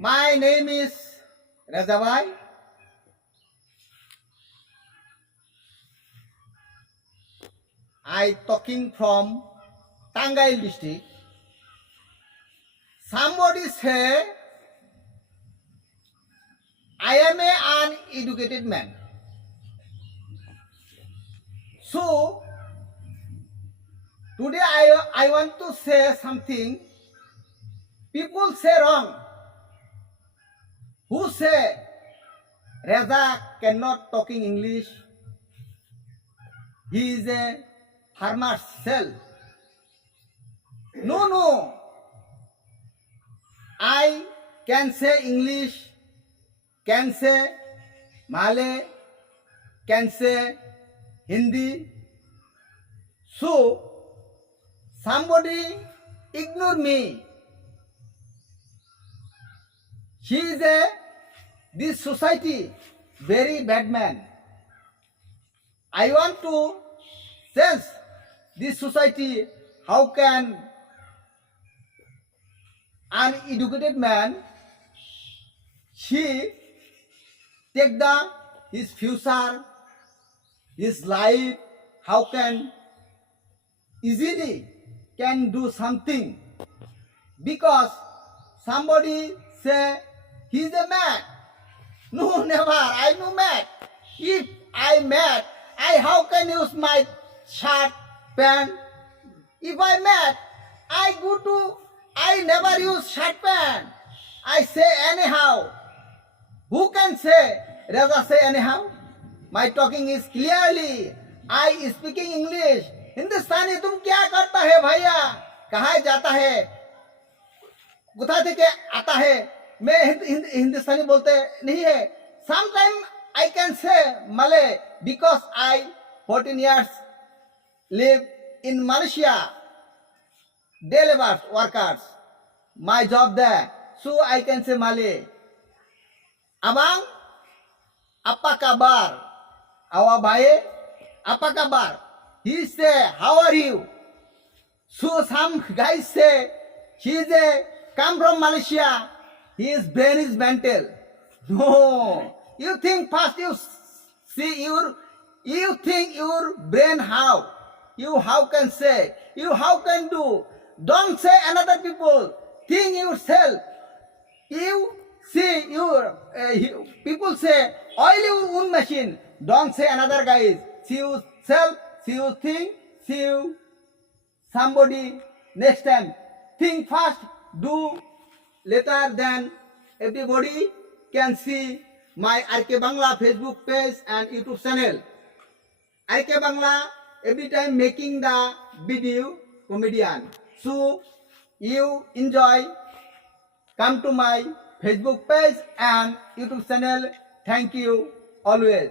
My name is Razabai. I talking from Tangail district. Somebody say I am an uneducated man. So today I want to say something. People say wrong. Who say Reza cannot talking English? He is a farmer's cell. No. I can say English, can say Malay, can say Hindi. So somebody ignore me. He is this society very bad man. I want to sense this society. How can an educated man he take his future, his life? How can easily can do something? Because somebody say he's a mad. No, never. I know mad. If I mad, I how can use my shirt, pant? If I mad, I never use shirt, pant. I say anyhow. Who can say? Reza say anyhow. My talking is clearly. I speaking English. हिंदुस्तानी तुम क्या करता है भैया? कहाँ जाता है? कुथा थे के आता है? मैं हिंदुस्तानी बोलते नहीं है. Sometimes I can say Malay because I 14 years live in Malaysia. Day laborers, workers. My job there. So I can say Malay. Abang, apa kabar? Awa bae, apa kabar? He say, how are you? So some guys say, he is come from Malaysia. His brain is mental. No. You think first you see you think your brain how? You how can say? You how can do? Don't say another people. Think yourself. You see people say oil your own machine. Don't say another guys. See yourself. See you think. See you somebody next time. Think first. Do later. Then everybody can see my RK Bangla Facebook page and YouTube channel. RK Bangla every time making the video comedian. So you enjoy. Come to my Facebook page and YouTube channel. Thank you always.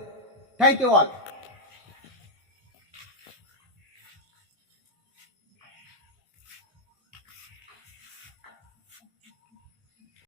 Thank you all.